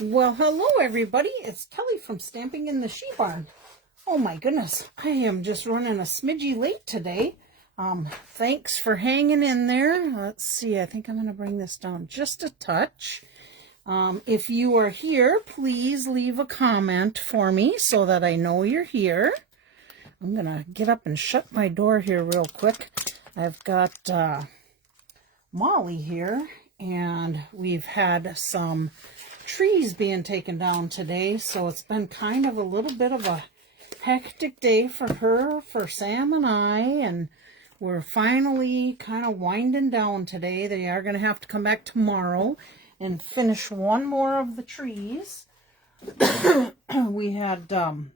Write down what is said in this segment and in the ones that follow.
Well, hello everybody. It's Kelly from Stamping in the She Barn. Oh my goodness, I am just running a smidgy late today. Thanks for hanging in there. Let's see, I think I'm going to bring this down just a touch. If you are here, please leave a comment for me so that I know you're here. I'm going to get up and shut my door here real quick. I've got Molly here, and we've had some trees being taken down today, so it's been kind of a little bit of a hectic day for her, for Sam and I, and we're finally kind of winding down today. They are going to have to come back tomorrow and finish one more of the trees. We had the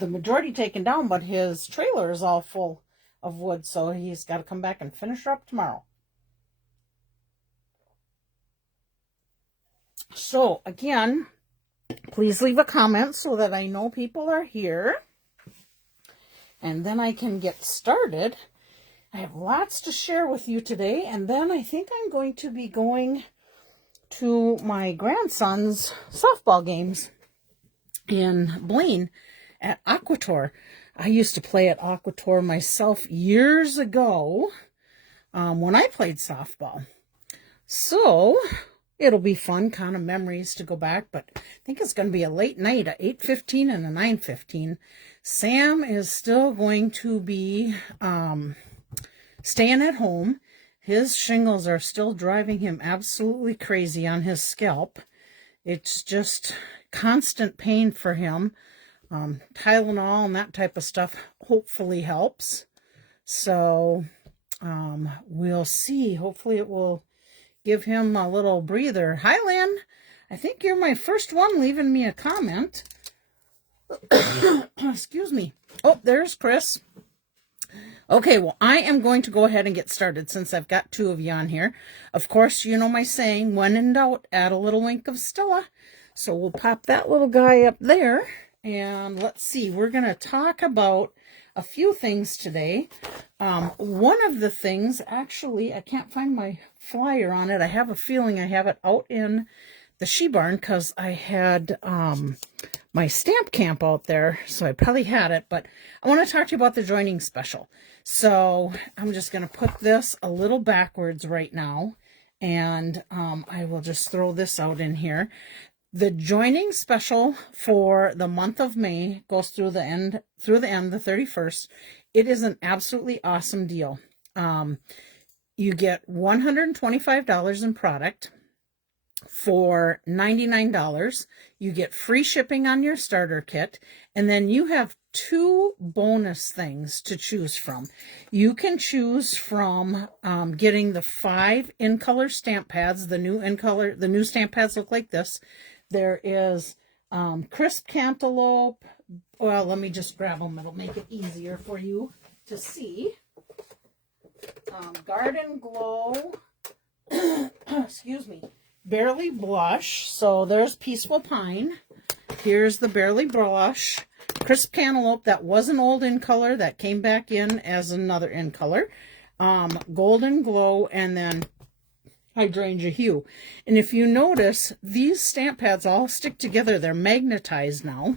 majority taken down, but his trailer is all full of wood, so he's got to come back and finish her up tomorrow. So, again, please leave a comment so that I know people are here. And then I can get started. I have lots to share with you today. And then I think I'm going to be going to my grandson's softball games in Blaine at Aquator. I used to play at Aquator myself years ago when I played softball. So it'll be fun, kind of memories to go back, but I think it's going to be a late night, at 8:15 and a 9:15. Sam is still going to be staying at home. His shingles are still driving him absolutely crazy on his scalp. It's just constant pain for him. Tylenol and that type of stuff hopefully helps. So we'll see. Hopefully it will give him a little breather. Hi, Lynn. I think you're my first one leaving me a comment. Excuse me. Oh, there's Chris. Okay, well, I am going to go ahead and get started since I've got two of you on here. Of course, you know my saying, when in doubt, add a little wink of Stella. So we'll pop that little guy up there. And let's see, we're going to talk about a few things today. One of the things, actually, I can't find my flyer on it. I have a feeling I have it out in the She Barn because I had my stamp camp out there, so I probably had it. But I want to talk to you about the joining special. So I'm just going to put this a little backwards right now, and I will just throw this out in here. The joining special for the month of May goes through the end, the 31st. It is an absolutely awesome deal. You get $125 in product for $99. You get free shipping on your starter kit, and then you have two bonus things to choose from. You can choose from getting the 5 in-color stamp pads. The new stamp pads look like this. There is Crisp Cantaloupe. Well, let me just grab them. It'll make it easier for you to see. Garden Glow. Excuse me. Barely Blush. So there's Peaceful Pine. Here's the Barely Blush. Crisp Cantaloupe. That was an old in color that came back in as another in color. Golden Glow, and then Hydrangea Hue. And if you notice, these stamp pads all stick together. They're magnetized now.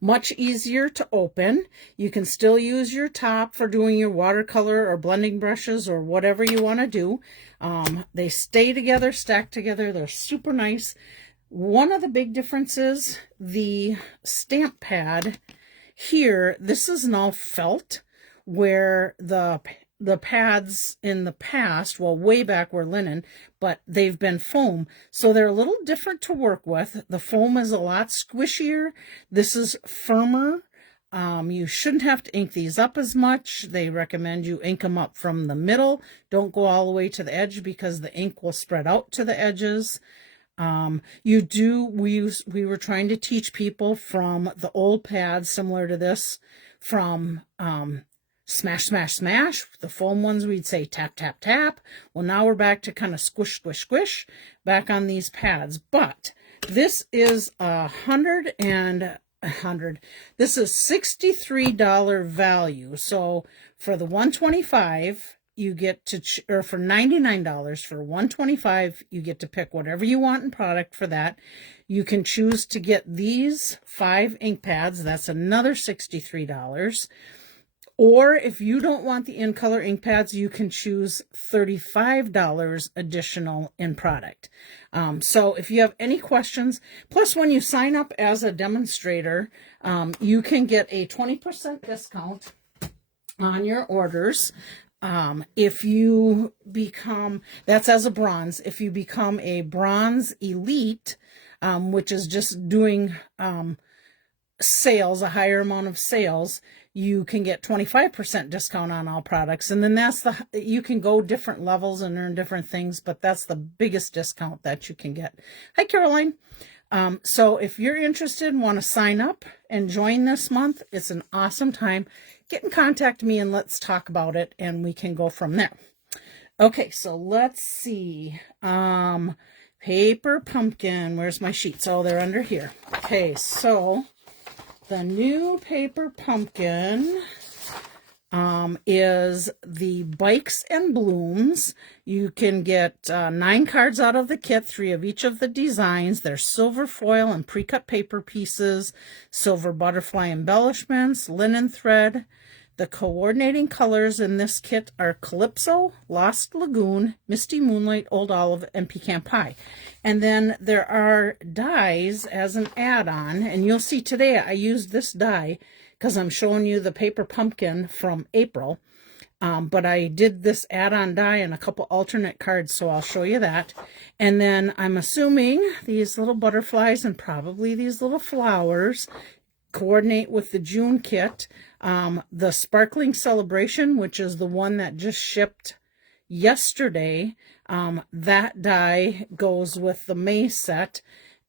Much easier to open. You can still use your top for doing your watercolor or blending brushes or whatever you want to do. They stay together, stack together. They're super nice. One of the big differences, the stamp pad here, this is now felt, where the pads in the past, well, way back, were linen, but they've been foam. So they're a little different to work with. The foam is a lot squishier. This is firmer. You shouldn't have to ink these up as much. They recommend you ink them up from the middle. Don't go all the way to the edge because the ink will spread out to the edges. We were trying to teach people from the old pads similar to this, from smash, smash, smash. The foam ones, we'd say tap, tap, tap. Well, now we're back to kind of squish, squish, squish back on these pads. But this is this is $63 value. So for the $125, you get to, or for $99, for $125, you get to pick whatever you want in product for that. You can choose to get these 5 ink pads. That's another $63. Or if you don't want the in-color ink pads, you can choose $35 additional in product. So if you have any questions, plus when you sign up as a demonstrator, you can get a 20% discount on your orders. If you become, that's as a bronze, if you become a bronze elite, which is just doing sales, a higher amount of sales, you can get 25% discount on all products. And then you can go different levels and earn different things, but that's the biggest discount that you can get. Hi, Caroline. So if you're interested and want to sign up and join this month, it's an awesome time. Get in contact with me and let's talk about it, and we can go from there. Okay, so let's see. Paper pumpkin. Where's my sheets? Oh, they're under here. Okay, so the new paper pumpkin is the Bikes and Blooms. You can get 9 cards out of the kit, 3 of each of the designs. There's silver foil and pre-cut paper pieces, silver butterfly embellishments, linen thread. The coordinating colors in this kit are Calypso, Lost Lagoon, Misty Moonlight, Old Olive, and Pecan Pie. And then there are dies as an add-on, and you'll see today I used this die because I'm showing you the paper pumpkin from April. But I did this add-on die and a couple alternate cards, so I'll show you that. And then I'm assuming these little butterflies and probably these little flowers coordinate with the June kit. The Sparkling Celebration, which is the one that just shipped yesterday, that die goes with the May set.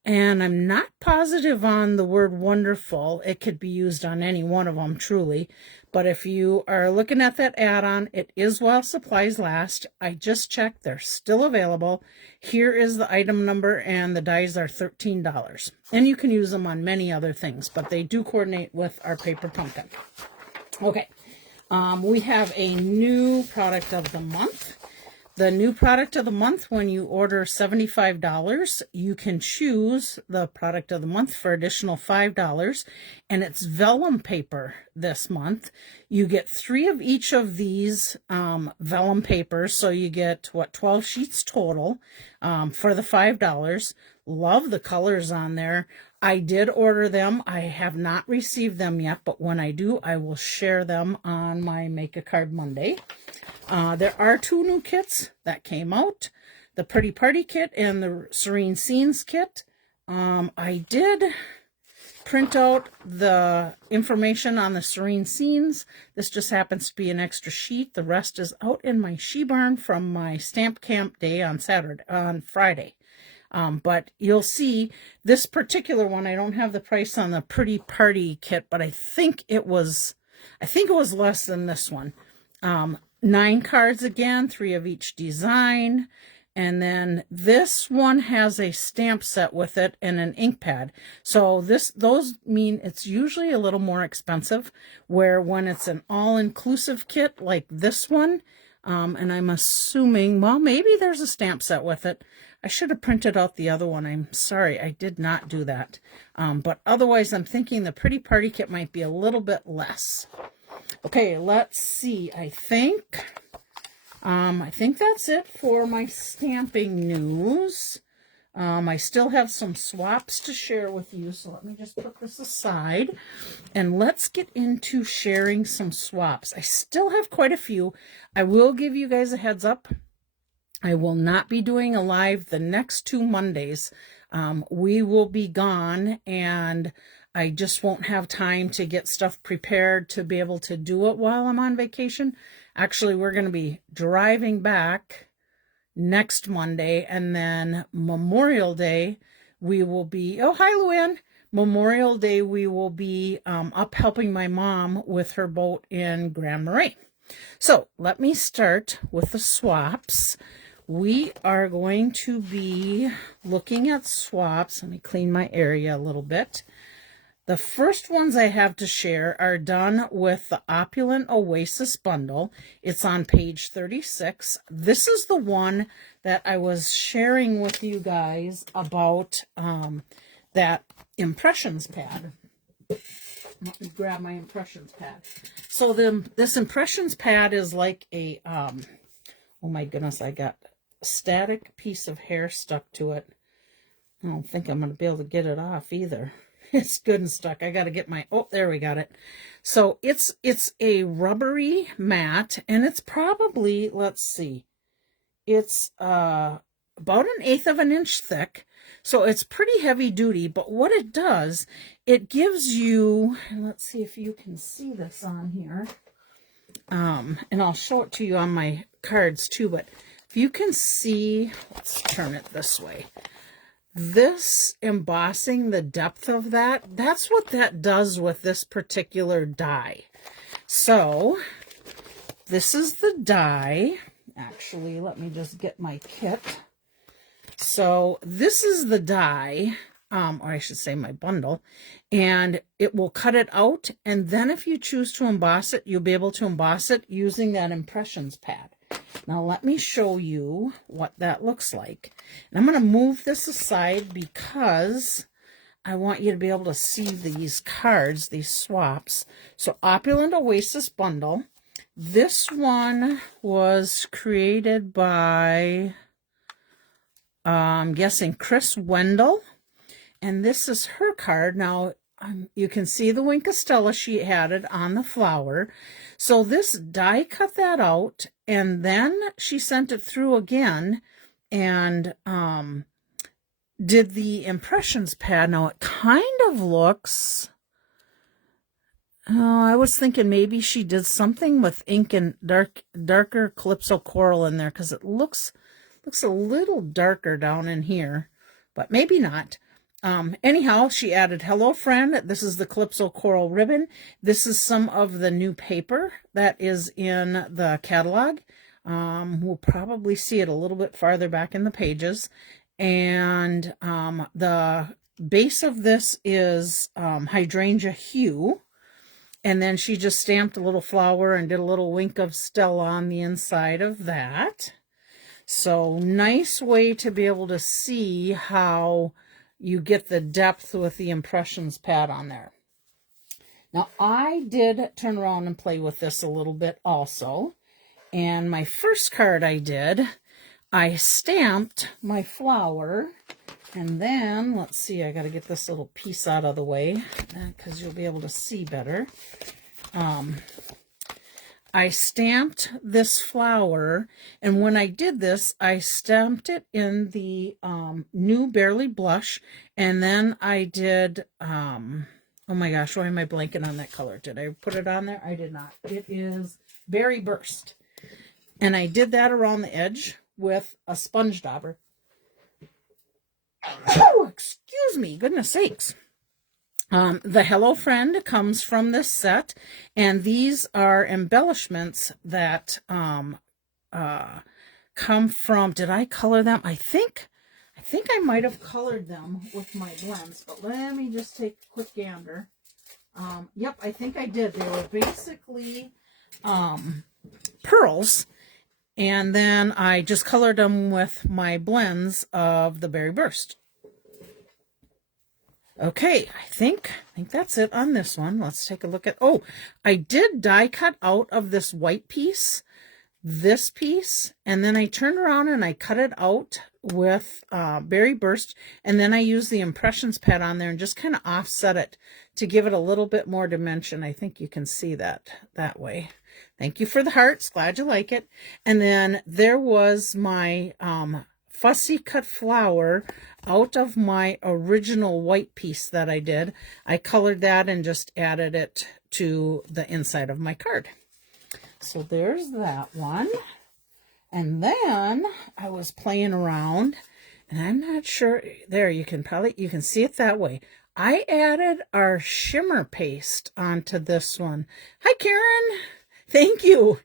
And I'm not positive on the word wonderful. It could be used on any one of them, truly. But if you are looking at that add-on, it is while supplies last. I just checked. They're still available. Here is the item number, and the dies are $13. And you can use them on many other things, but they do coordinate with our paper pumpkin. Okay. We have a new product of the month. The new product of the month, when you order $75, you can choose the product of the month for additional $5, and it's vellum paper this month. You get 3 of each of these vellum papers, so you get, 12 sheets total for the $5. Love the colors on there. I did order them. I have not received them yet, but when I do, I will share them on my Make a Card Monday. There are 2 new kits that came out, the Pretty Party kit and the Serene Scenes kit. I did print out the information on the Serene Scenes. This just happens to be an extra sheet. The rest is out in my she barn from my stamp camp day on Friday. But you'll see this particular one, I don't have the price on the Pretty Party kit, but I think it was less than this one. 9 cards again, 3 of each design. And then this one has a stamp set with it and an ink pad. So those mean it's usually a little more expensive, where when it's an all-inclusive kit like this one, and I'm assuming, well, maybe there's a stamp set with it. I should have printed out the other one. I'm sorry, I did not do that. But otherwise, I'm thinking the Pretty Party kit might be a little bit less. Okay, let's see. I think that's it for my stamping news. I still have some swaps to share with you, so let me just put this aside and let's get into sharing some swaps. I still have quite a few. I will give you guys a heads up. I will not be doing a live the next 2 Mondays. We will be gone, and I just won't have time to get stuff prepared to be able to do it while I'm on vacation. Actually, we're going to be driving back next Monday, and then Memorial Day, we will be, oh, hi, Luann. Memorial Day, we will be up helping my mom with her boat in Grand Marais. So let me start with the swaps. We are going to be looking at swaps. Let me clean my area a little bit. The first ones I have to share are done with the Opulent Oasis bundle. It's on page 36. This is the one that I was sharing with you guys about that impressions pad. Let me grab my impressions pad. So this impressions pad is like a, oh my goodness, I got a static piece of hair stuck to it. I don't think I'm going to be able to get it off either. It's good and stuck. I got to get my, oh, there we got it. So it's a rubbery mat, and it's probably, let's see, it's about 1/8 of an inch thick. So it's pretty heavy duty, but what it does, it gives you, let's see if you can see this on here. And I'll show it to you on my cards too, but if you can see, let's turn it this way. This embossing, the depth of that, that's what that does with this particular die. So this is the die. Actually, let me just get my kit. So this is the die, or I should say my bundle, and it will cut it out. And then if you choose to emboss it, you'll be able to emboss it using that impressions pad. Now let me show you what that looks like. And I'm going to move this aside because I want you to be able to see these cards, these swaps. So Opulent Oasis bundle. This one was created by, I'm guessing, Chris Wendell. And this is her card. Now, you can see the Wink of Stella, she had it on the flower. So this die cut that out, and then she sent it through again and did the impressions pad. Now it kind of looks, oh, I was thinking maybe she did something with ink and darker Calypso coral in there, because it looks a little darker down in here, but maybe not. Anyhow, she added Hello Friend. This is the Calypso Coral ribbon. This is some of the new paper that is in the catalog. We'll probably see it a little bit farther back in the pages. And the base of this is Hydrangea Hue. And then she just stamped a little flower and did a little Wink of Stella on the inside of that. So nice way to be able to see how you get the depth with the impressions pad on there. Now, I did turn around and play with this a little bit also. And my first card I stamped my flower. And then, let's see, I got to get this little piece out of the way because you'll be able to see better. I stamped this flower, and when I did this, I stamped it in the new Barely Blush, and then I did, oh my gosh, why am I blanking on that color? Did I put it on there? I did not. It is Berry Burst, and I did that around the edge with a sponge dauber. Oh, excuse me, goodness sakes. The Hello Friend comes from this set, and these are embellishments that come from, did I color them? I think I might have colored them with my blends, but let me just take a quick gander. Yep, I think I did. They were basically pearls, and then I just colored them with my blends of the Berry Burst. Okay, I think that's it on this one. Let's take a look at, oh, I did die cut out of this white piece, this piece, and then I turned around and I cut it out with Berry Burst, and then I used the impressions pad on there and just kind of offset it to give it a little bit more dimension. I think you can see that way. Thank you for the hearts. Glad you like it. And then there was my fussy cut flower out of my original white piece that I did. I colored that and just added it to the inside of my card. So there's that one. And then I was playing around, and I'm not sure, there, you can see it that way. I added our shimmer paste onto this one. Hi, Karen. Thank you.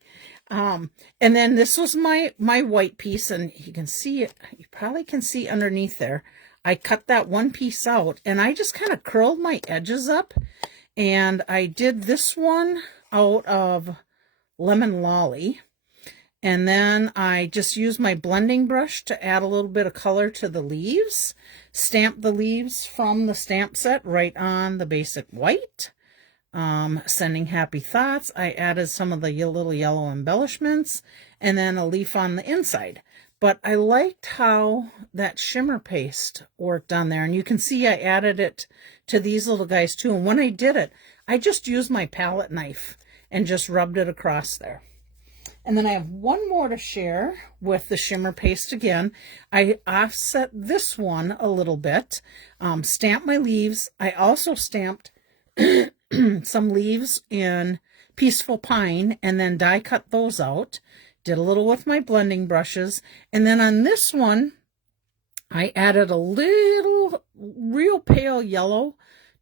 And then this was my white piece, and you can see it. You probably can see underneath there. I cut that one piece out, and I just kind of curled my edges up, and I did this one out of Lemon Lolly. And then I just used my blending brush to add a little bit of color to the leaves. Stamp the leaves from the stamp set right on the basic white. Sending happy thoughts. I added some of the little yellow embellishments and then a leaf on the inside. But I liked how that shimmer paste worked on there. And you can see I added it to these little guys too. And when I did it, I just used my palette knife and just rubbed it across there. And then I have one more to share with the shimmer paste again. I offset this one a little bit, stamped my leaves. I also stamped some leaves in Peaceful Pine and then die cut those out. Did a little with my blending brushes. And then on this one, I added a little real pale yellow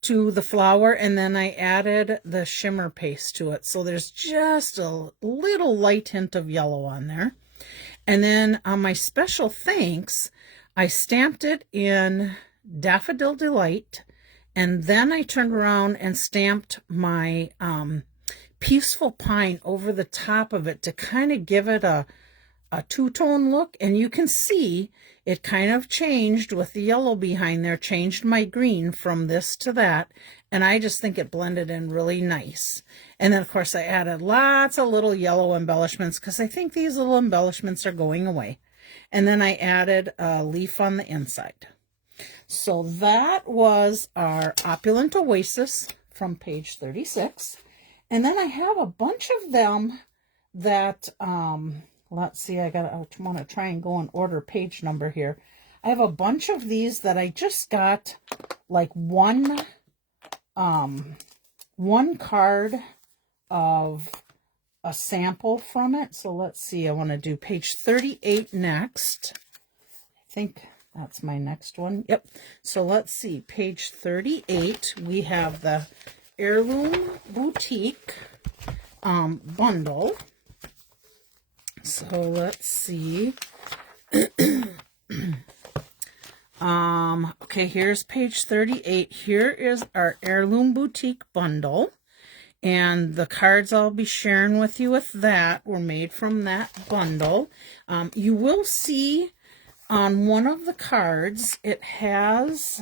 to the flower, and then I added the shimmer paste to it. So there's just a little light hint of yellow on there. And then on my special thanks, I stamped it in Daffodil Delight, and then I turned around and stamped my Peaceful Pine over the top of it to kind of give it a two-tone look. And you can see it kind of changed with the yellow behind there, changed my green from this to that, and I just think it blended in really nice. And then of course I added lots of little yellow embellishments because I think these little embellishments are going away. And then I added a leaf on the inside. So that was our Opulent Oasis from page 36. And then I have a bunch of them that let's see, I want to try and go in order page number here. I have a bunch of these that I just got like one card of a sample from it. So let's see, I want to do page 38 next. I think that's my next one. Yep. So let's see, page 38, we have the Heirloom Boutique bundle. So let's see. Okay, here's page 38. Here is our Heirloom Boutique bundle. And the cards I'll be sharing with you with that were made from that bundle. You will see on one of the cards, it has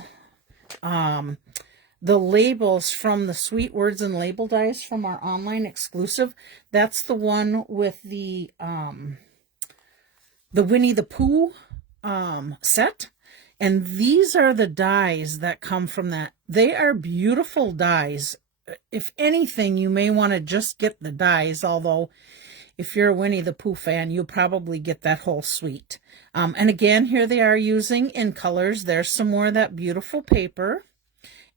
the labels from the Sweet Words and Label Dies from our online exclusive. That's the one with the Winnie the Pooh set. And these are the dies that come from that. They are beautiful dies. If anything, you may want to just get the dies, although if you're a Winnie the Pooh fan, you'll probably get that whole suite. And again, here they are using in colors. There's some more of that beautiful paper.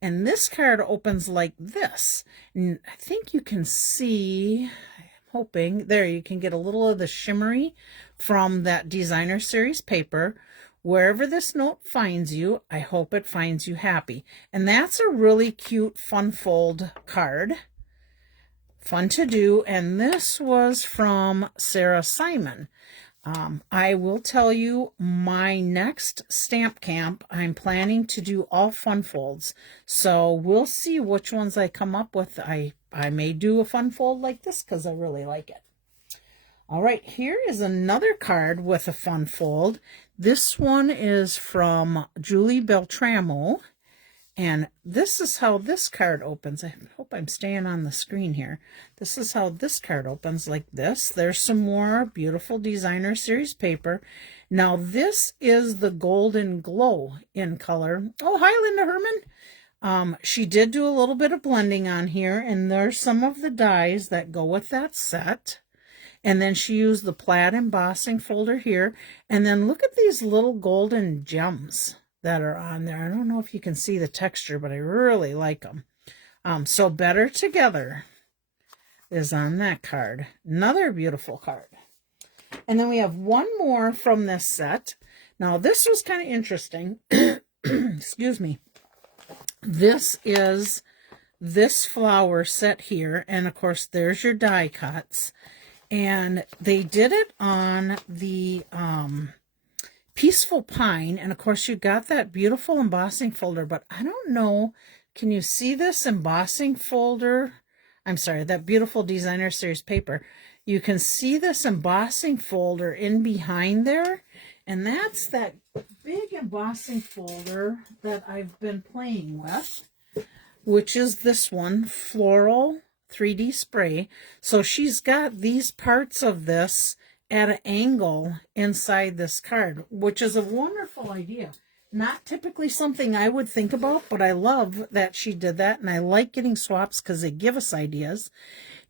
And this card opens like this. And I think you can see, I'm hoping, there you can get a little of the shimmery from that Designer Series paper. Wherever this note finds you, I hope it finds you happy. And that's a really cute fun fold card. Fun to do. And this was from Sarah Simon. I will tell you, my next stamp camp, I'm planning to do all fun folds. So we'll see which ones I come up with. I may do a fun fold like this because I really like it. All right, here is another card with a fun fold. This one is from Julie Beltramo. And this is how this card opens. I hope I'm staying on the screen here. This is how this card opens, like this. There's some more beautiful Designer Series paper. Now this is the Golden Glow in color. Oh, hi, Linda Herman. She did do a little bit of blending on here, and there's some of the dies that go with that set. And then she used the plaid embossing folder here. And then look at these little golden gems that are on there. I don't know if you can see the texture, but I really like them. So Better Together is on that card. Another beautiful card. And then we have one more from this set. Now this was kind of interesting. Excuse me. This is this flower set here. And of course there's your die cuts. And they did it on the Peaceful Pine, and of course you got that beautiful embossing folder, but I don't know, can you see this embossing folder? I'm sorry, that beautiful designer series paper. You can see this embossing folder in behind there, and that's that big embossing folder that I've been playing with, which is this one, Floral 3D Spray. So she's got these parts of this at an angle inside this card, which is a wonderful idea. Not typically something I would think about, but I love that she did that, and I like getting swaps because they give us ideas.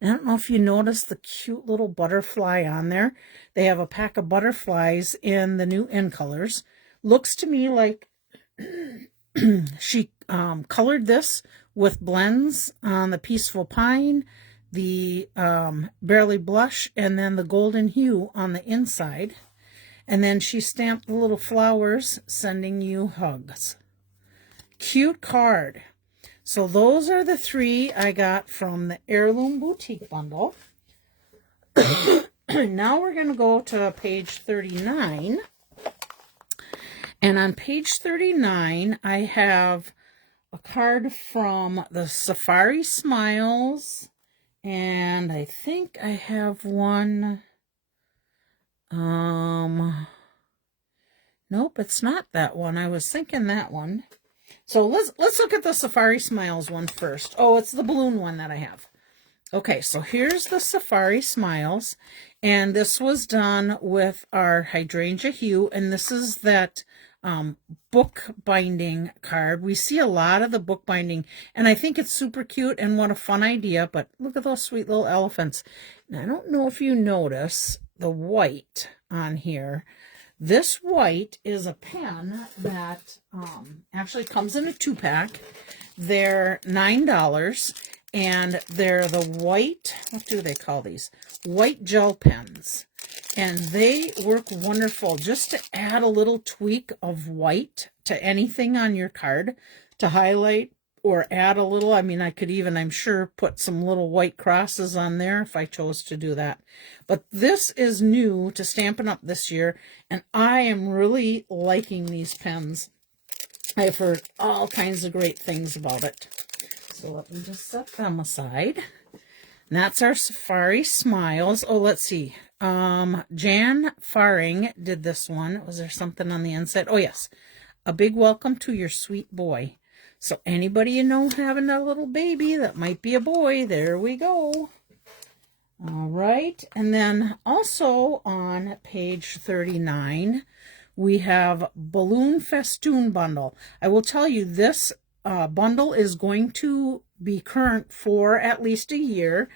And I don't know if you noticed the cute little butterfly on there. They have a pack of butterflies in the new in colors. Looks to me like she colored this with blends on the Peaceful Pine, the Barely Blush, and then the Golden Hue on the inside. And then she stamped the little flowers, sending you hugs. Cute card. So those are the 3 I got from the Heirloom Boutique bundle. Now we're going to go to page 39. And on page 39, I have a card from the Safari Smiles. And I think I have one. Nope, it's not that one. I was thinking that one. So let's look at the Safari Smiles one first. Oh, it's the balloon one that I have. Okay, so here's the Safari Smiles, and this was done with our Hydrangea Hue, and this is that book binding card. We see a lot of the book binding, and I think it's super cute, and what a fun idea. But look at those sweet little elephants. Now, I don't know if you notice the white on here. This white is a pen that actually comes in a 2-pack. They're $9, and they're the white, what do they call these? White gel pens. And they work wonderful just to add a little tweak of white to anything on your card to highlight or add a little. I mean, I could even, I'm sure, put some little white crosses on there if I chose to do that. But this is new to Stampin' Up! This year, and I am really liking these pens. I've heard all kinds of great things about it. So let me just set them aside. And that's our Safari Smiles. Oh, let's see. Jan Faring did this one. Was there something on the inside? Oh, yes. A big welcome to your sweet boy. So anybody you know having a little baby that might be a boy, there we go. All right. And then also on page 39, we have Balloon Festoon Bundle. I will tell you, this bundle is going to be current for at least a year.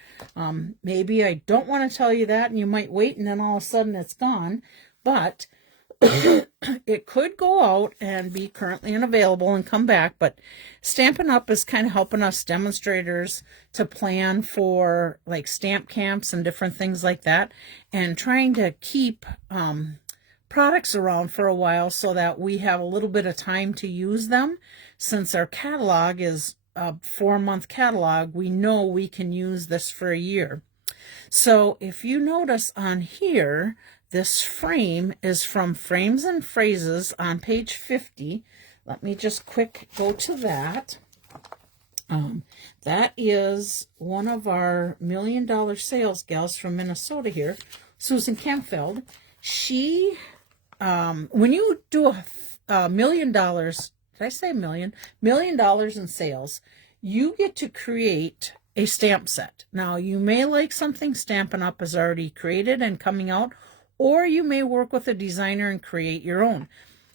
Maybe I don't want to tell you that, and you might wait, and then all of a sudden it's gone. But it could go out and be currently unavailable and come back. But Stampin' Up! Is kind of helping us demonstrators to plan for like stamp camps and different things like that, and trying to keep products around for a while so that we have a little bit of time to use them. Since our catalog is a 4-month catalog, we know we can use this for a year. So if you notice on here, this frame is from Frames and Phrases on page 50. Let me just quick go to that. That is one of our $1 million sales gals from Minnesota here, Susan Campfeld. She, when you do a $1 million, did I say million? $1 million in sales, you get to create a stamp set. Now, you may like something Stampin' Up! Is already created and coming out, or you may work with a designer and create your own.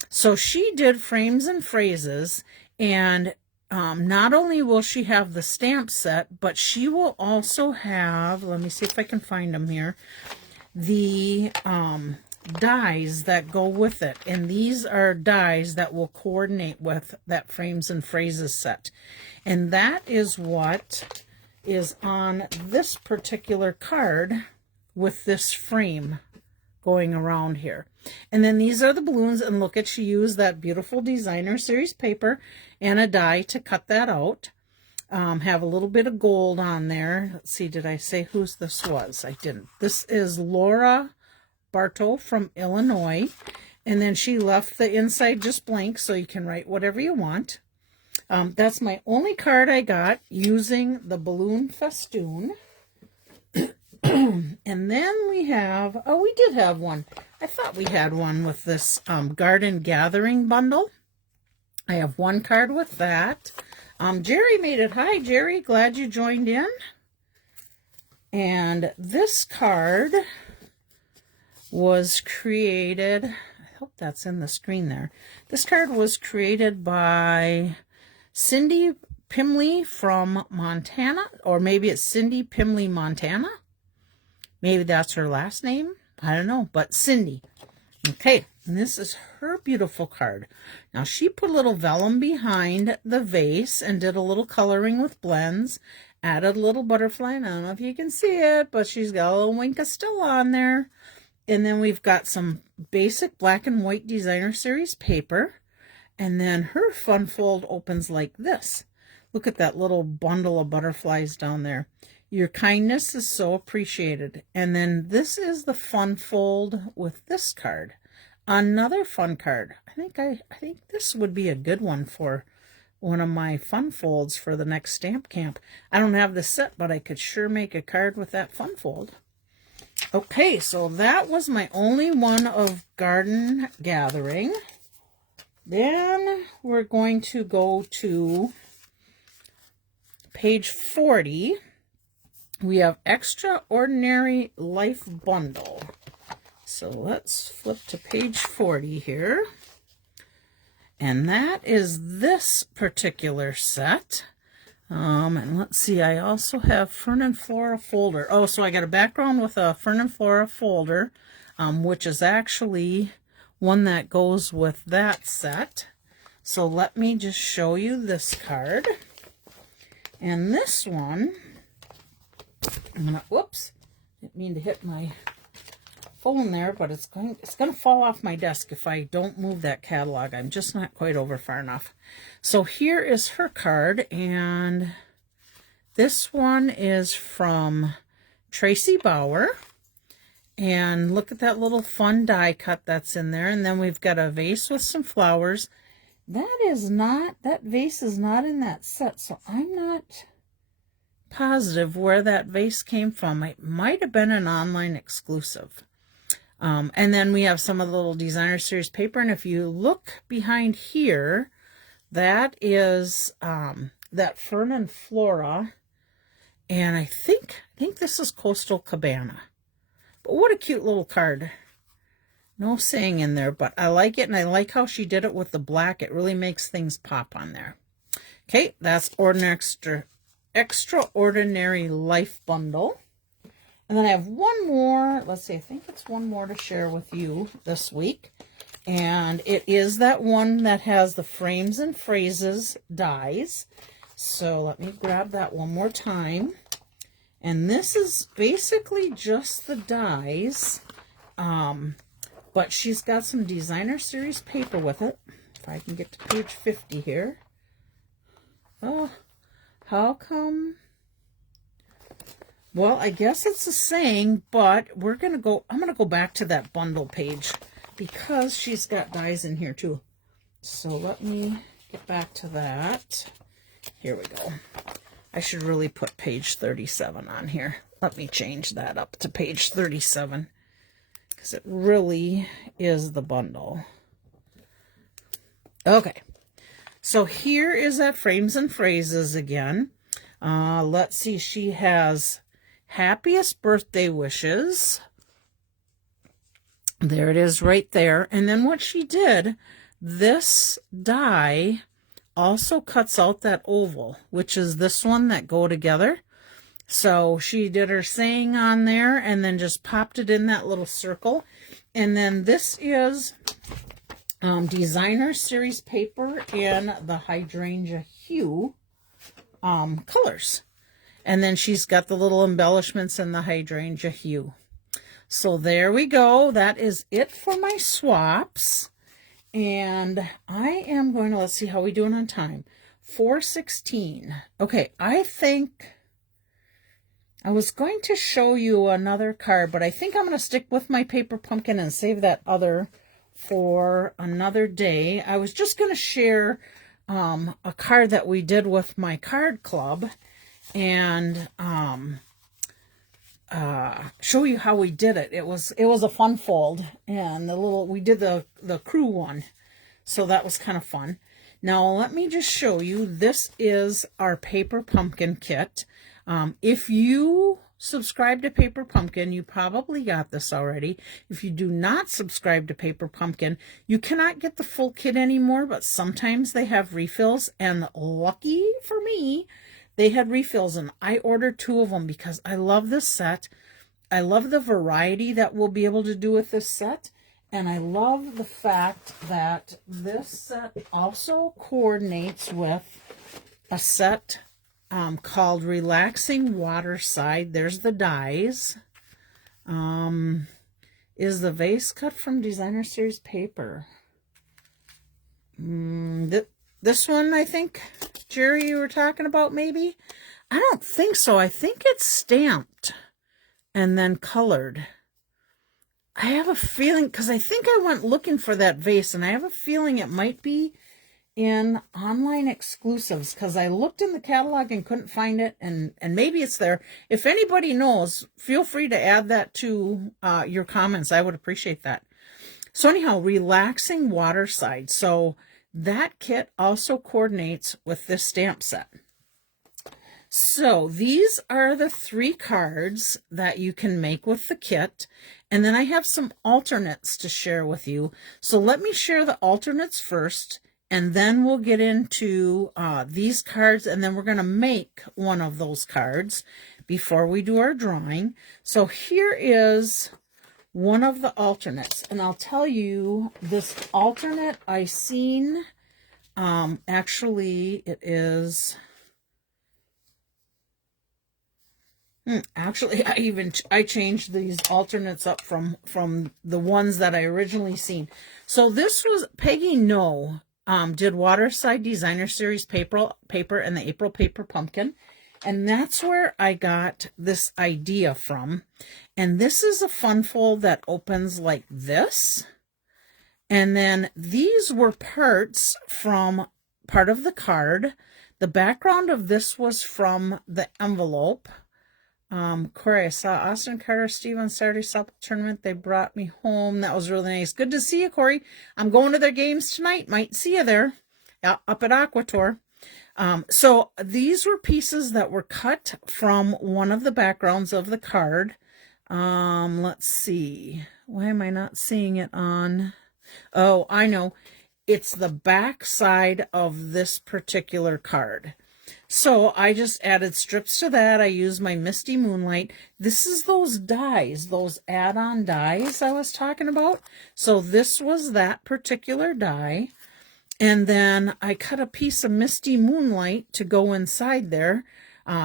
So she did Frames and Phrases, and not only will she have the stamp set, but she will also have, let me see if I can find them here, the dies that go with it. And these are dies that will coordinate with that Frames and Phrases set. And that is what is on this particular card with this frame going around here. And then these are the balloons, and look at, she used that beautiful designer series paper and a die to cut that out. Have a little bit of gold on there. Let's see, did I say whose this was? I didn't. This is Laura Bartow from Illinois, And then she left the inside just blank, so you can write whatever you want. That's my only card I got using the balloon festoon. And then we have, oh, we did have one. I thought we had one with this garden gathering bundle. I have one card with that. Jerry made it. Hi, Jerry. Glad you joined in. And this card was created, I hope that's in the screen there. This card was created by Cindy Pimley from Montana, or maybe it's Cindy Pimley, Montana. Maybe that's her last name. I don't know, but Cindy. Okay, and this is her beautiful card. Now, she put a little vellum behind the vase and did a little coloring with blends. Added a little butterfly. I don't know if you can see it, but she's got a little wink of Stella on there. And then we've got some basic black and white designer series paper. And then her fun fold opens like this. Look at that little bundle of butterflies down there. Your kindness is so appreciated. And then this is the fun fold with this card. Another fun card. I think this would be a good one for one of my fun folds for the next stamp camp. I don't have the set, but I could sure make a card with that fun fold. Okay, so that was my only one of garden gathering. Then we're going to go to page 40. We have Extraordinary Life Bundle. So let's flip to page 40 here. And that is this particular set. And let's see, I also have Fern and Flora folder. Oh, so I got a background with a Fern and Flora folder, which is actually one that goes with that set. So let me just show you this card. And this one, I'm gonna, whoops, didn't mean to hit my phone there, but it's going to fall off my desk if I don't move that catalog. I'm just not quite over far enough. So here is her card, and this one is from Tracy Bauer. And look at that little fun die cut that's in there. And then we've got a vase with some flowers. That vase is not in that set, so I'm not positive where that vase came from. It might have been an online exclusive. And then we have some of the little designer series paper. And if you look behind here, that is that Fern and Flora. And I think this is Coastal Cabana. But what a cute little card. No saying in there, but I like it. And I like how she did it with the black. It really makes things pop on there. Okay, that's Extraordinary Life Bundle. And then I have one more, let's see, I think it's one more to share with you this week. And it is that one that has the frames and phrases dies. So let me grab that one more time. And this is basically just the dies. But she's got some designer series paper with it. If I can get to page 50 here. Oh, how come? Well, I guess it's a saying, but I'm going to go back to that bundle page because she's got dies in here too. So let me get back to that. Here we go. I should really put page 37 on here. Let me change that up to page 37 because it really is the bundle. Okay. So here is that frames and phrases again. Let's see. She has happiest birthday wishes. There it is right there. And then what she did, this die also cuts out that oval, which is this one that go together. So she did her saying on there and then just popped it in that little circle. And then this is designer series paper in the hydrangea hue colors. And then she's got the little embellishments in the hydrangea hue. So there we go. That is it for my swaps. And I am going to, let's see how we doing on time. 4:16. Okay, I think I was going to show you another card, but I think I'm going to stick with my paper pumpkin and save that other for another day. I was just going to share a card that we did with my card club and show you how we did it. It was a fun fold, and we did the crew one, so that was kind of fun. Now let me just show you. This is our paper pumpkin kit. If you subscribe to Paper Pumpkin, you probably got this already. If you do not subscribe to Paper Pumpkin, you cannot get the full kit anymore, but sometimes they have refills, and lucky for me, they had refills, and I ordered 2 of them because I love this set. I love the variety that we'll be able to do with this set, and I love the fact that this set also coordinates with a set called Relaxing Waterside. There's the dies. Is the vase cut from Designer Series paper? This one, I think, Jerry, you were talking about, maybe? I don't think so. I think it's stamped and then colored. I have a feeling, because I think I went looking for that vase, and I have a feeling it might be in online exclusives, because I looked in the catalog and couldn't find it, and maybe it's there. If anybody knows, feel free to add that to your comments. I would appreciate that. So anyhow, Relaxing Waterside. So that kit also coordinates with this stamp set. So these are the 3 cards that you can make with the kit. And then I have some alternates to share with you. So let me share the alternates first, and then we'll get into these cards, and then we're going to make one of those cards before we do our drawing. So here is one of the alternates, and I'll tell you, this alternate I seen, actually it is, actually I changed these alternates up from the ones that I originally seen. So this was Peggy No did Waterside Designer Series paper and the April Paper Pumpkin. And that's where I got this idea from. And this is a fun fold that opens like this. And then these were parts from part of the card. The background of this was from the envelope. Corey, I saw Austin Carter, Steve on Saturday softball tournament. They brought me home. That was really nice. Good to see you, Corey. I'm going to their games tonight. Might see you there up at Aquator. So these were pieces that were cut from one of the backgrounds of the card. Let's see. Why am I not seeing it on? Oh, I know. It's the back side of this particular card. So I just added strips to that. I used my Misty Moonlight. This is those dies, those add-on dies I was talking about. So this was that particular die. And then I cut a piece of Misty Moonlight to go inside there,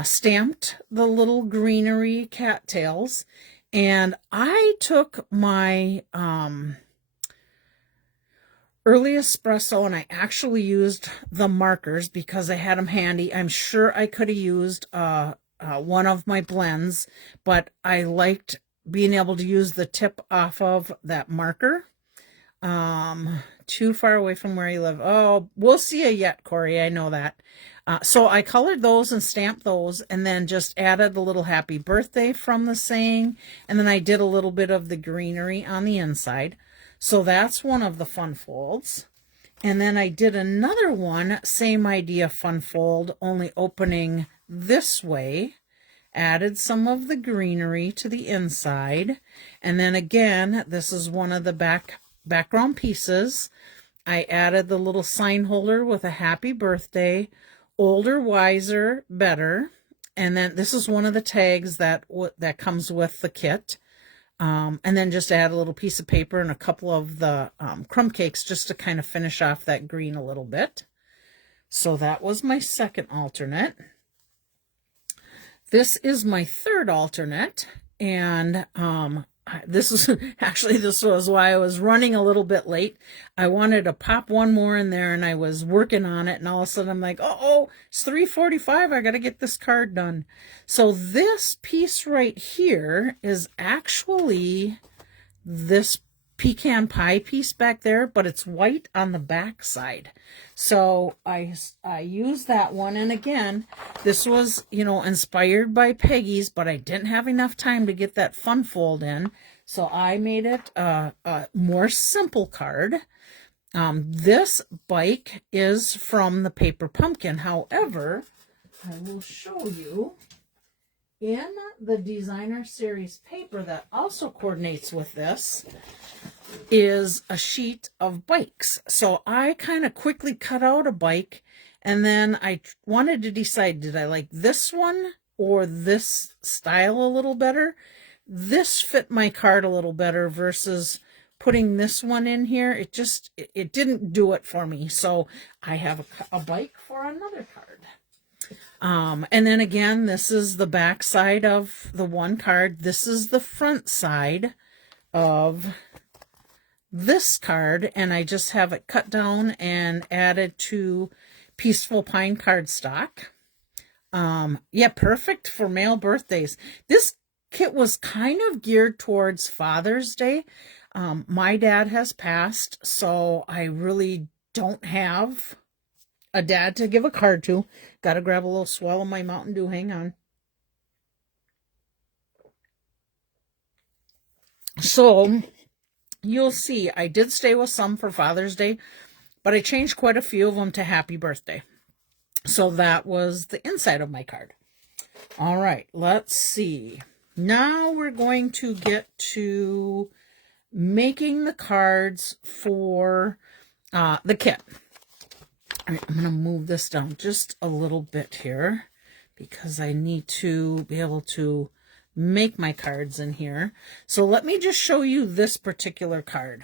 stamped the little greenery cattails, and I took my early espresso and I actually used the markers because I had them handy. I'm sure I could have used one of my blends, but I liked being able to use the tip off of that marker. Too far away from where you live. Oh, we'll see you yet, Corey. I know that. So I colored those and stamped those, and then just added a little happy birthday from the saying, and then I did a little bit of the greenery on the inside. So that's one of the fun folds. And then I did another one, same idea, fun fold, only opening this way. Added some of the greenery to the inside. And then again, this is one of the background pieces. I added the little sign holder with a happy birthday, older, wiser, better. And then this is one of the tags that comes with the kit. And then just add a little piece of paper and a couple of the crumb cakes just to kind of finish off that green a little bit. So that was my second alternate. This is my third alternate, and this was why I was running a little bit late. I wanted to pop one more in there, and I was working on it, and all of a sudden I'm like, oh, it's 3:45. I got to get this card done. So this piece right here is actually this pecan pie piece back there, but it's white on the back side. So I used that one. And again, this was, you know, inspired by Peggy's, but I didn't have enough time to get that fun fold in. So I made it a more simple card. This bike is from the Paper Pumpkin. However, I will show you in the Designer Series paper that also coordinates with this is a sheet of bikes. So I kind of quickly cut out a bike, and then I wanted to decide, did I like this one or this style a little better? This fit my card a little better versus putting this one in here. It didn't do it for me. So I have a bike for another card. And then again, this is the back side of the one card. This is the front side of this card, and I just have it cut down and added to Peaceful Pine cardstock. Yeah, perfect for male birthdays. This kit was kind of geared towards Father's Day. My dad has passed, so I really don't have a dad to give a card to. Got to grab a little swell of my Mountain Dew. Hang on. So you'll see I did stay with some for Father's Day, but I changed quite a few of them to Happy Birthday. So that was the inside of my card. All right, let's see. Now we're going to get to making the cards for the kit. All right, I'm going to move this down just a little bit here because I need to be able to make my cards in here. So let me just show you this particular card.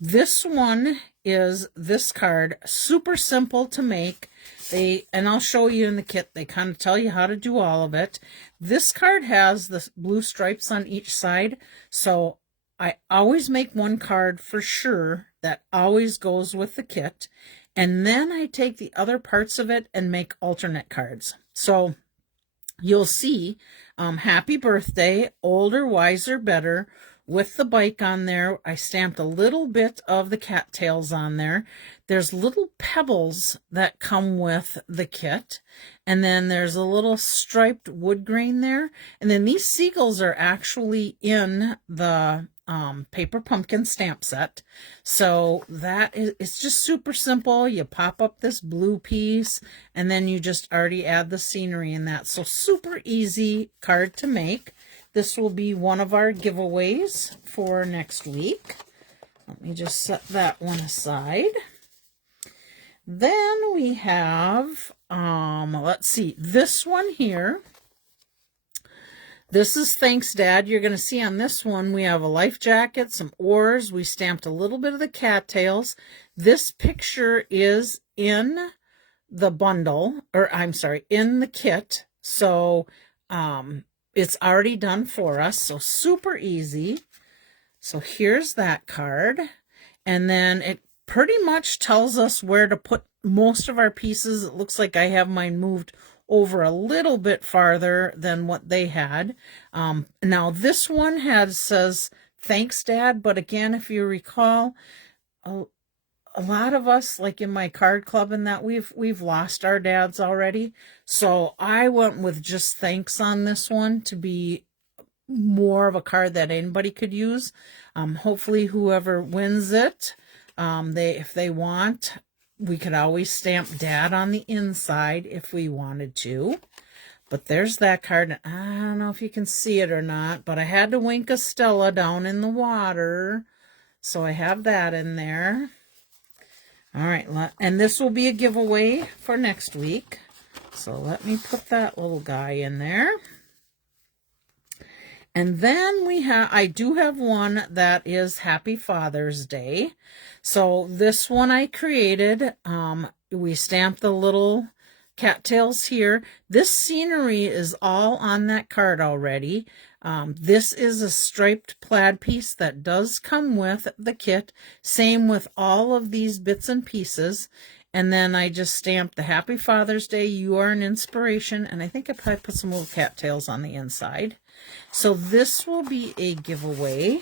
This one is this card, super simple to make. And I'll show you in the kit, they kind of tell you how to do all of it. This card has the blue stripes on each side, so I always make one card for sure that always goes with the kit, and then I take the other parts of it and make alternate cards. So you'll see Happy Birthday, Older, Wiser, Better, with the bike on there. I stamped a little bit of the cattails on there. There's little pebbles that come with the kit. And then there's a little striped wood grain there. And then these seagulls are actually in the Paper Pumpkin stamp set. So it's just super simple. You pop up this blue piece and then you just already add the scenery in that. So super easy card to make. This will be one of our giveaways for next week. Let me just set that one aside. Then we have, let's see, this one here. This is Thanks, Dad. You're going to see on this one, we have a life jacket, some oars. We stamped a little bit of the cattails. This picture is in the bundle, or I'm sorry, in the kit. So, it's already done for us, so super easy. So here's that card. And then it pretty much tells us where to put most of our pieces. It looks like I have mine moved over a little bit farther than what they had. Now this one says, Thanks, Dad. But again, if you recall, a lot of us, like in my card club and that, we've lost our dads already. So I went with just thanks on this one to be more of a card that anybody could use. Hopefully whoever wins it, if they want, we could always stamp Dad on the inside if we wanted to. But there's that card. I don't know if you can see it or not, but I had to wink a Stella down in the water. So I have that in there. All right, and this will be a giveaway for next week. So let me put that little guy in there. And then I do have one that is Happy Father's Day. So this one I created. We stamped the little cattails here. This scenery is all on that card already. This is a striped plaid piece that does come with the kit. Same with all of these bits and pieces. And then I just stamped the Happy Father's Day, You Are an Inspiration. And I think I probably put some little cattails on the inside. So this will be a giveaway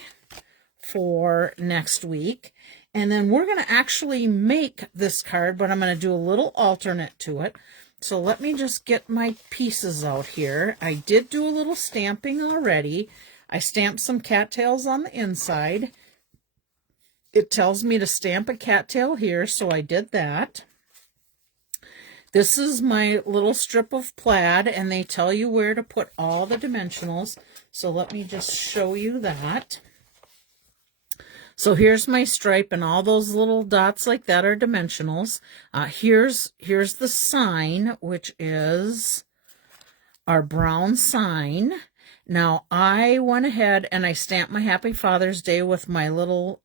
for next week. And then we're going to actually make this card, but I'm going to do a little alternate to it. So let me just get my pieces out here. I did do a little stamping already. I stamped some cattails on the inside. It tells me to stamp a cattail here, so I did that. This is my little strip of plaid, and they tell you where to put all the dimensionals. So let me just show you that. So here's my stripe, and all those little dots like that are dimensionals. Here's the sign, which is our brown sign. Now, I went ahead and I stamped my Happy Father's Day with my little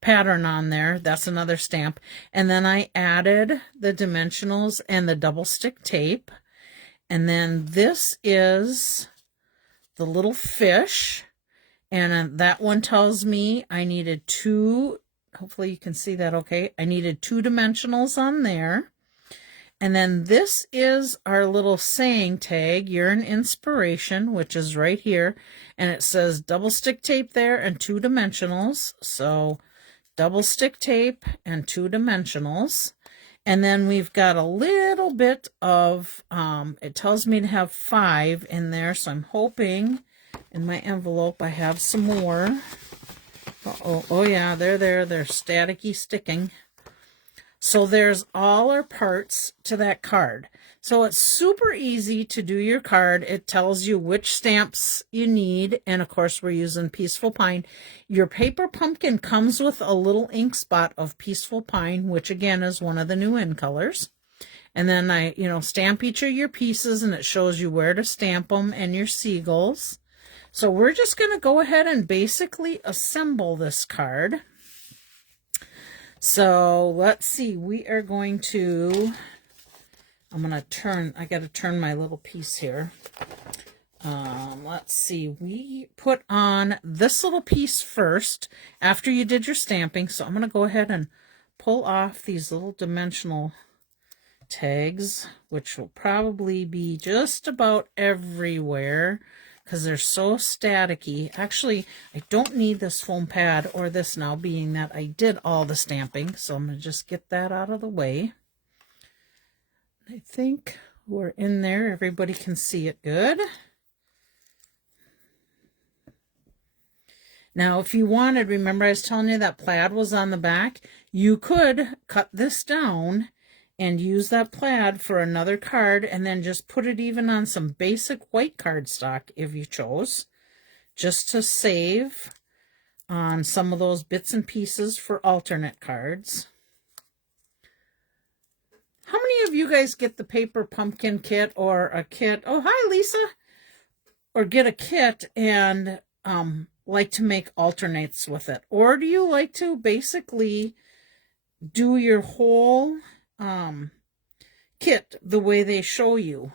pattern on there. That's another stamp. And then I added the dimensionals and the double stick tape. And then this is the little fish. And that one tells me I needed two, hopefully you can see that okay. I needed 2 dimensionals on there. And then this is our little saying tag, "You're an inspiration," which is right here. And it says double stick tape there and 2 dimensionals. So double stick tape and 2 dimensionals. And then we've got a little bit of, it tells me to have 5 in there. So I'm hoping in my envelope I have some more. Oh yeah, they're there. They're staticky sticking. So there's all our parts to that card. So it's super easy to do your card. It tells you which stamps you need. And of course, we're using Peaceful Pine. Your paper pumpkin comes with a little ink spot of Peaceful Pine, which again is one of the new in colors. And then I, stamp each of your pieces, and it shows you where to stamp them and your seagulls. So we're just going to go ahead and basically assemble this card. So let's see, we are going to, I got to turn my little piece here. Let's see, we put on this little piece first after you did your stamping. So I'm going to go ahead and pull off these little dimensional tags, which will probably be just about everywhere, because they're so staticky. Actually, I don't need this foam pad or this now, being that I did all the stamping. So I'm going to just get that out of the way. I think we're in there. Everybody can see it good. Now, if you wanted, remember I was telling you that plaid was on the back? You could cut this down and use that plaid for another card, and then just put it even on some basic white cardstock if you chose, just to save on some of those bits and pieces for alternate cards. How many of you guys get the paper pumpkin kit or a kit? Oh, hi, Lisa. Or get a kit and like to make alternates with it? Or do you like to basically do your whole kit the way they show you?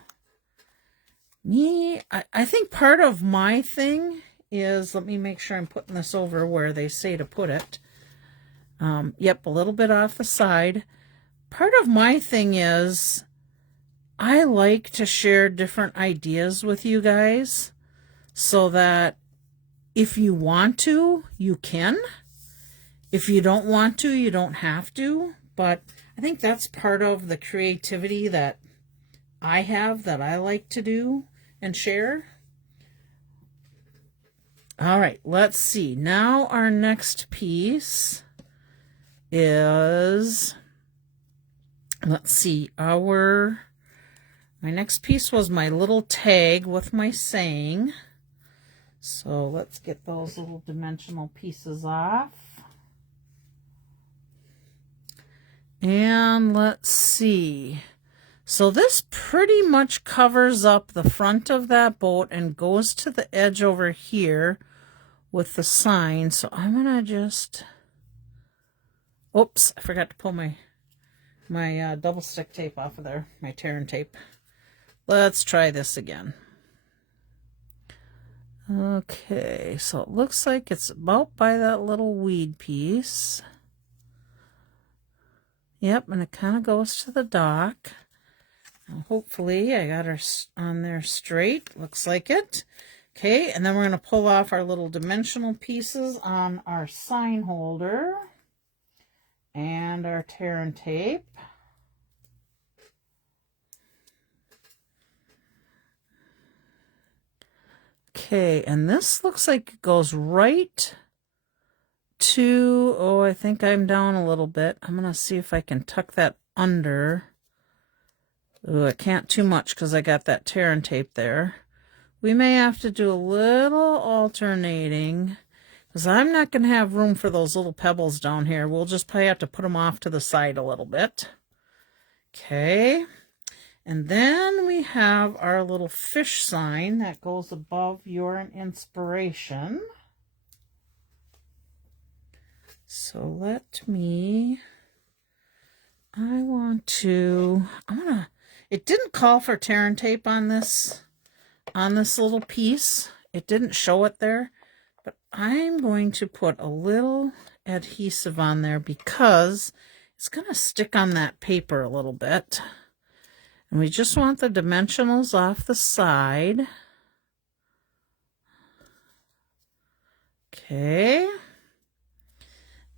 Me, I think part of my thing is, let me make sure I'm putting this over where they say to put it. Yep, a little bit off the side. Part of my thing is I like to share different ideas with you guys, so that if you want to, you can. If you don't want to, you don't have to. But I think that's part of the creativity that I have, that I like to do and share. All right, let's see. Now our next piece is, let's see, my next piece was my little tag with my saying. So let's get those little dimensional pieces off. And let's see. So this pretty much covers up the front of that boat and goes to the edge over here with the sign. So I'm going to just, oops, I forgot to pull my double stick tape off of there, my tear and tape. Let's try this again. Okay, so it looks like it's about by that little weed piece. Yep, and it kind of goes to the dock. Now, hopefully I got her on there straight. Looks like it. Okay, and then we're going to pull off our little dimensional pieces on our sign holder and our tear and tape. Okay, and this looks like it goes right to, oh, I think I'm down a little bit. I'm going to see if I can tuck that under. Oh, I can't too much because I got that tear and tape there. We may have to do a little alternating because I'm not going to have room for those little pebbles down here. We'll just probably have to put them off to the side a little bit. Okay. And then we have our little fish sign that goes above your inspiration. So let me, it didn't call for tear and tape on this little piece. It didn't show it there, but I'm going to put a little adhesive on there because it's going to stick on that paper a little bit. And we just want the dimensionals off the side. Okay.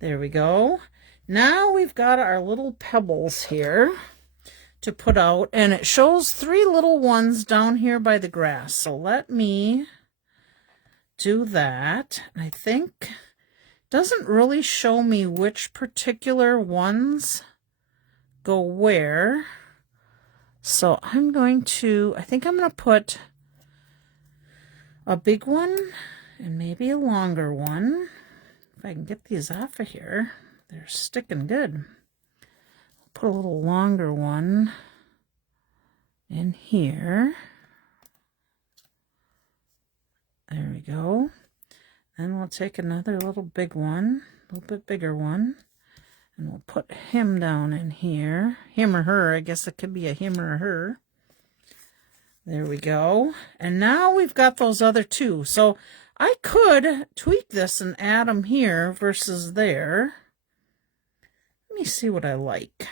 There we go. Now we've got our little pebbles here to put out, and it shows 3 little ones down here by the grass. So let me do that. I think it doesn't really show me which particular ones go where. So I think I'm going to put a big one and maybe a longer one. If I can get these off of here, they're sticking good. Put a little longer one in here. There we go. Then we'll take another little big one, a little bit bigger one, and we'll put him down in here. Him or her, I guess it could be a him or a her. There we go. And now we've got those other 2. So I could tweak this and add them here versus there. Let me see what I like.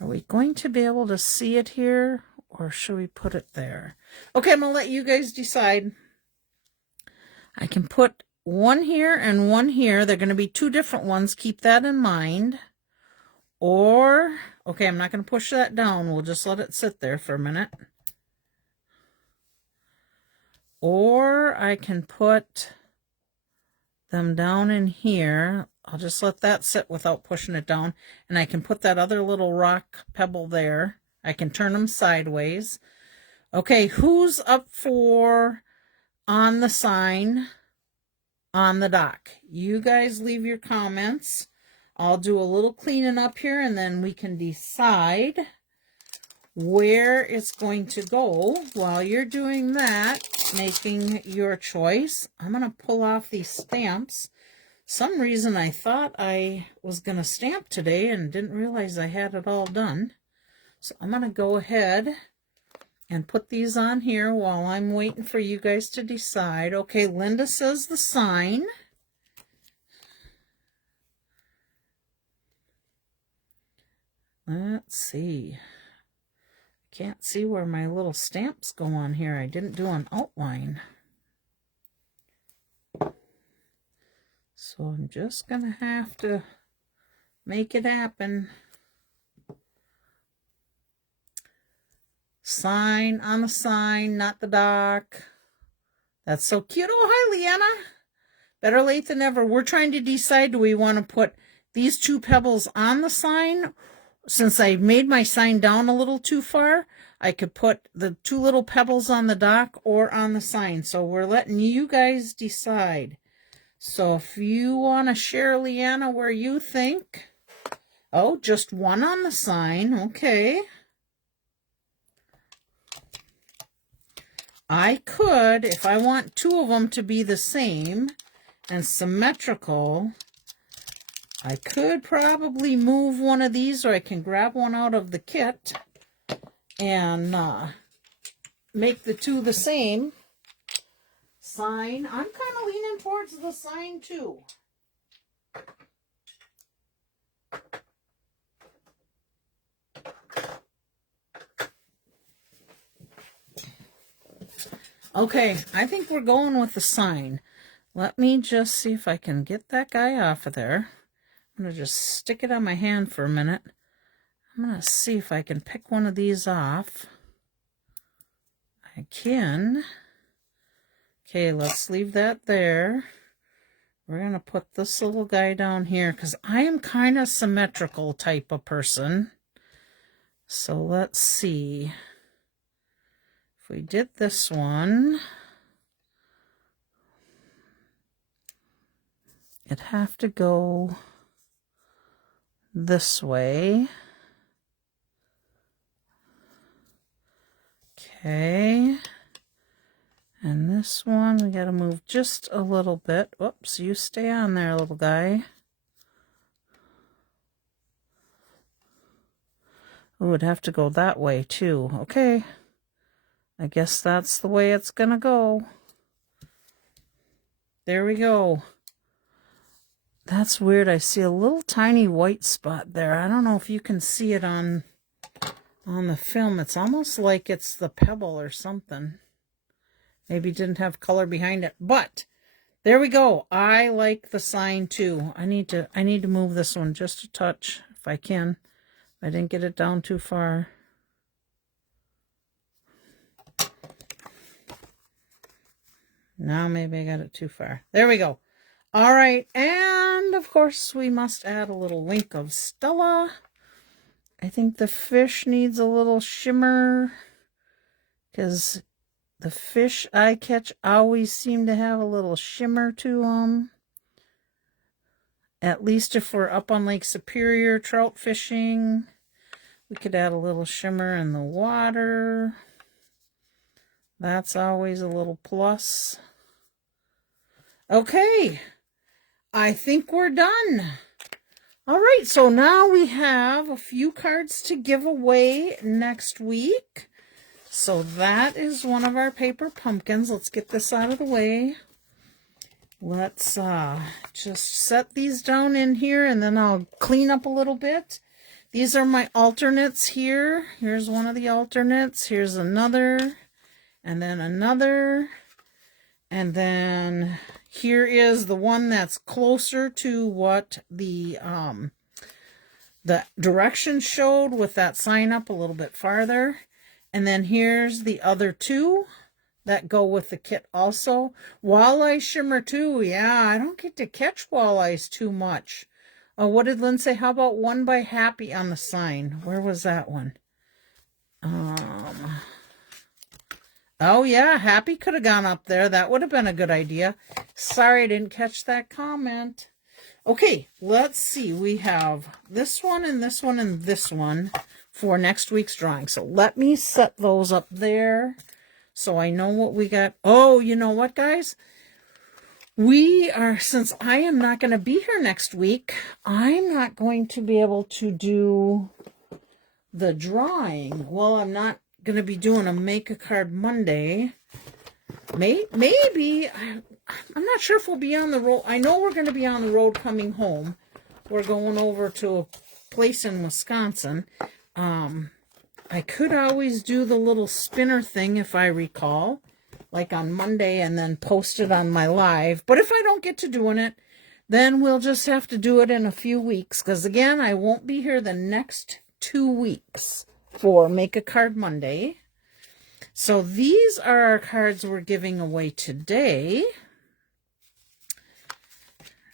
Are we going to be able to see it here, or should we put it there? Okay, I'm going to let you guys decide. I can put one here and one here. They're going to be 2 different ones. Keep that in mind. Or, okay, I'm not going to push that down. We'll just let it sit there for a minute. Or I can put them down in here. I'll just let that sit without pushing it down. And I can put that other little rock pebble there. I can turn them sideways. Okay, who's up for on the sign on the dock? You guys leave your comments. I'll do a little cleaning up here and then we can decide where it's going to go. While you're doing that, making your choice, I'm going to pull off these stamps. Some reason I thought I was going to stamp today and didn't realize I had it all done. So I'm going to go ahead and put these on here while I'm waiting for you guys to decide. Okay, Linda says the sign. Let's see. I can't see where my little stamps go on here. I didn't do an outline. So I'm just going to have to make it happen. Sign on the sign, not the dock. That's so cute. Oh, hi, Leanna. Better late than never. We're trying to decide, do we want to put these 2 pebbles on the sign? Since I made my sign down a little too far, I could put the 2 little pebbles on the dock or on the sign. So we're letting you guys decide. So if you want to share, Leanna, where you think. Oh, just 1 on the sign. Okay. I could, if I want 2 of them to be the same and symmetrical, I could probably move one of these, or I can grab one out of the kit and make the 2 the same. Sign. I'm kind of leaning towards the sign too. Okay, I think we're going with the sign. Let me just see if I can get that guy off of there. I'm going to just stick it on my hand for a minute. I'm going to see if I can pick one of these off. I can. Okay, let's leave that there. We're going to put this little guy down here because I am kind of symmetrical type of person. So let's see. If we did this one, it'd have to go this way. Okay. And this one, we got to move just a little bit. Whoops, you stay on there, little guy. Oh, it'd have to go that way, too. Okay. I guess that's the way it's going to go. There we go. That's weird. I see a little tiny white spot there. I don't know if you can see it on the film. It's almost like it's the pebble or something. Maybe didn't have color behind it, but there we go. I like the sign too. I need to move this one just a touch if I can. I didn't get it down too far. Now maybe I got it too far. There we go. All right, and of course we must add a little wink of Stella. I think the fish needs a little shimmer because the fish I catch always seem to have a little shimmer to them. At least if we're up on Lake Superior trout fishing, we could add a little shimmer in the water. That's always a little plus. Okay, I think we're done. All right, so now we have a few cards to give away next week. So that is one of our paper pumpkins. Let's get this out of the way. Let's just set these down in here and then I'll clean up a little bit. These are my alternates here. Here's one of the alternates. Here's another. And then another. And then here is the one that's closer to what the directions showed with that sign up a little bit farther. And then here's the other two that go with the kit also. Walleye shimmer too. Yeah, I don't get to catch walleyes too much. What did Lynn say? How about one by Happy on the sign? Where was that one? Oh yeah, Happy could have gone up there. That would have been a good idea. Sorry, I didn't catch that comment. Okay, let's see. We have this one and this one and this one for next week's drawing. So let me set those up there so I know what we got. Oh, you know what, guys? Since I am not going to be here next week, I'm not going to be able to do the drawing. Well, I'm not going to be doing a Make a Card Monday. Maybe, I'm not sure if we'll be on the road. I know we're going to be on the road coming home. We're going over to a place in Wisconsin. I could always do the little spinner thing if I recall, like on Monday and then post it on my live. But if I don't get to doing it, then we'll just have to do it in a few weeks. Because again, I won't be here the next 2 weeks for Make a Card Monday. So these are our cards we're giving away today.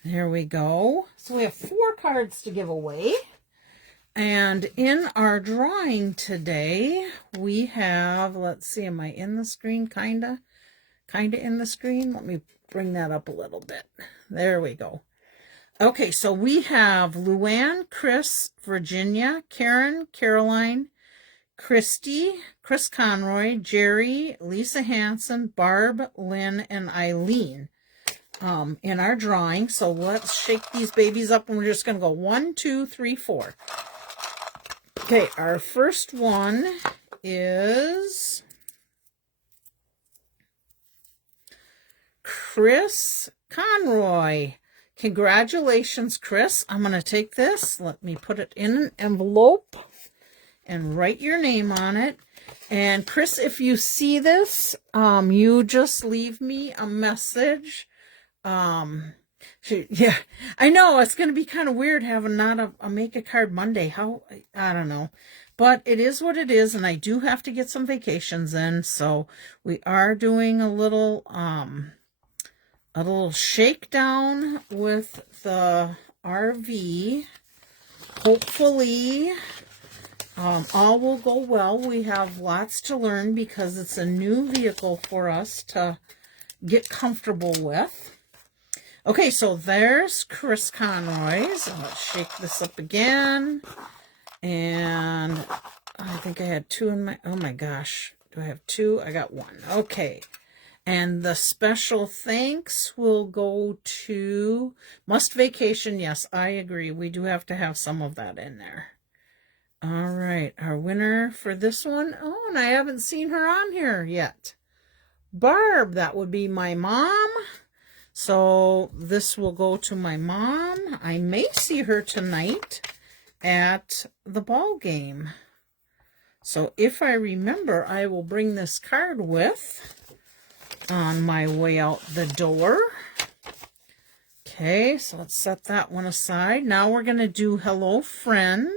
There we go. So we have 4 cards to give away. And in our drawing today, we have, let's see, am I in the screen? Kinda in the screen. Let me bring that up a little bit. There we go. Okay, so we have Luann, Chris, Virginia, Karen, Caroline, Christy, Chris Conroy, Jerry, Lisa Hanson, Barb, Lynn, and Eileen in our drawing. So let's shake these babies up and we're just going to go 1, 2, 3, 4. Okay, our first one is Chris Conroy. Congratulations, Chris. I'm going to take this. Let me put it in an envelope. and write your name on it. And Chris, if you see this, you just leave me a message. Yeah, I know it's going to be kind of weird having not a Make a Card Monday. How, I don't know, but it is what it is. And I do have to get some vacations in. So we are doing a little shakedown with the RV. Hopefully, all will go well. We have lots to learn because it's a new vehicle for us to get comfortable with. Okay, so there's Chris Conroy's. Let's shake this up again. And I think I had two in my, oh my gosh. Do I have two? I got one. Okay. And the special thanks will go to Must Vacation. Yes, I agree. We do have to have some of that in there. All right, our winner for this one. Oh, and I haven't seen her on here yet. Barb, that would be my mom. So this will go to my mom. I may see her tonight at the ball game. So if I remember, I will bring this card with on my way out the door. Okay, so let's set that one aside. Now we're going to do Hello Friend.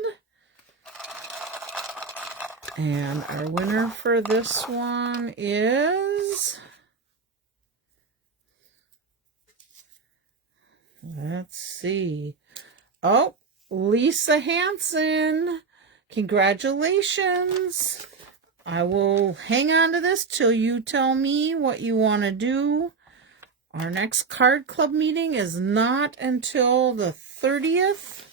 And our winner for this one is, let's see. Oh, Lisa Hansen. Congratulations. I will hang on to this till you tell me what you want to do. Our next card club meeting is not until the 30th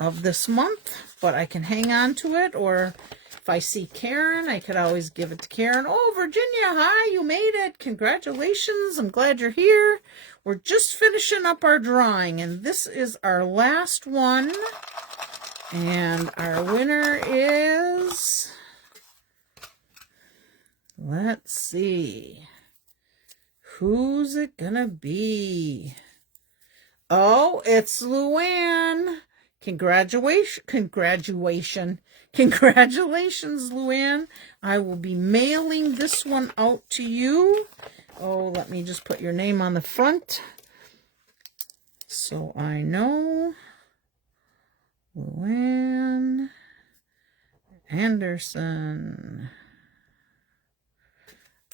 of this month, but I can hang on to it, or if I see Karen, I could always give it to Karen. Oh, Virginia, hi, you made it. Congratulations. I'm glad you're here. We're just finishing up our drawing, and this is our last one. And our winner is, let's see, who's it gonna be? Oh, it's Luann. Congratulations, Luann. I will be mailing this one out to you. Oh, let me just put your name on the front so I know. Luann Anderson.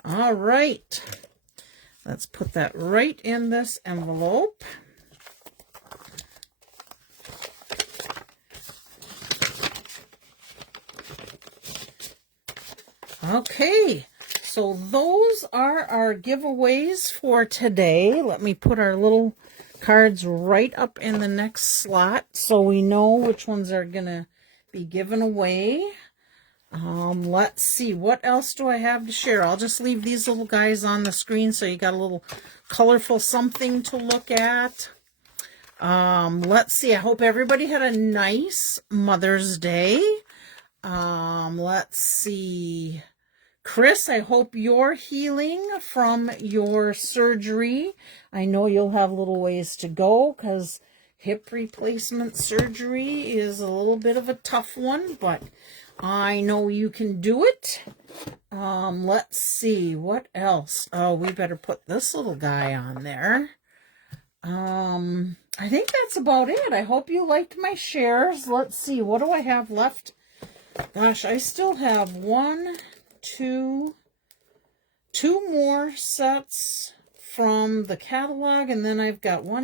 All right. Let's put that right in this envelope. Okay, so those are our giveaways for today. Let me put our little cards right up in the next slot so we know which ones are going to be given away. Let's see, what else do I have to share? I'll just leave these little guys on the screen so you got a little colorful something to look at. Let's see, I hope everybody had a nice Mother's Day. Let's see. Chris, I hope you're healing from your surgery. I know you'll have a little ways to go because hip replacement surgery is a little bit of a tough one, but I know you can do it. Let's see, what else? Oh, we better put this little guy on there. I think that's about it. I hope you liked my shares. Let's see, what do I have left? Gosh, I still have two more sets from the catalog, and then I've got 4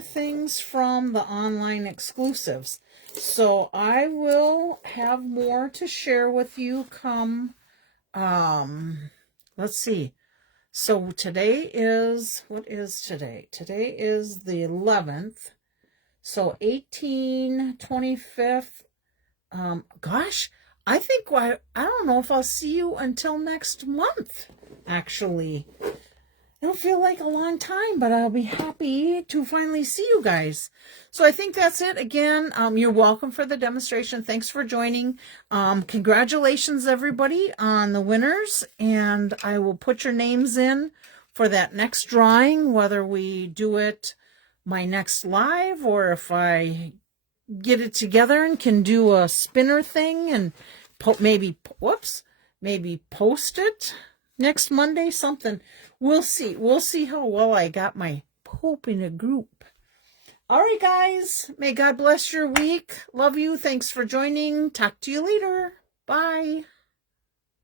things from the online exclusives. So I will have more to share with you come, let's see. So today is, what is today? Today is the 11th. So 25th. Gosh, I think I don't know if I'll see you until next month, actually. It'll feel like a long time, but I'll be happy to finally see you guys. So I think that's it. Again, you're welcome for the demonstration. Thanks for joining. Congratulations, everybody, on the winners. And I will put your names in for that next drawing, whether we do it my next live, or if I get it together and can do a spinner thing and maybe post it next Monday, something. We'll see. We'll see how well I got my Pope in a group. All right, guys. May God bless your week. Love you. Thanks for joining. Talk to you later. Bye.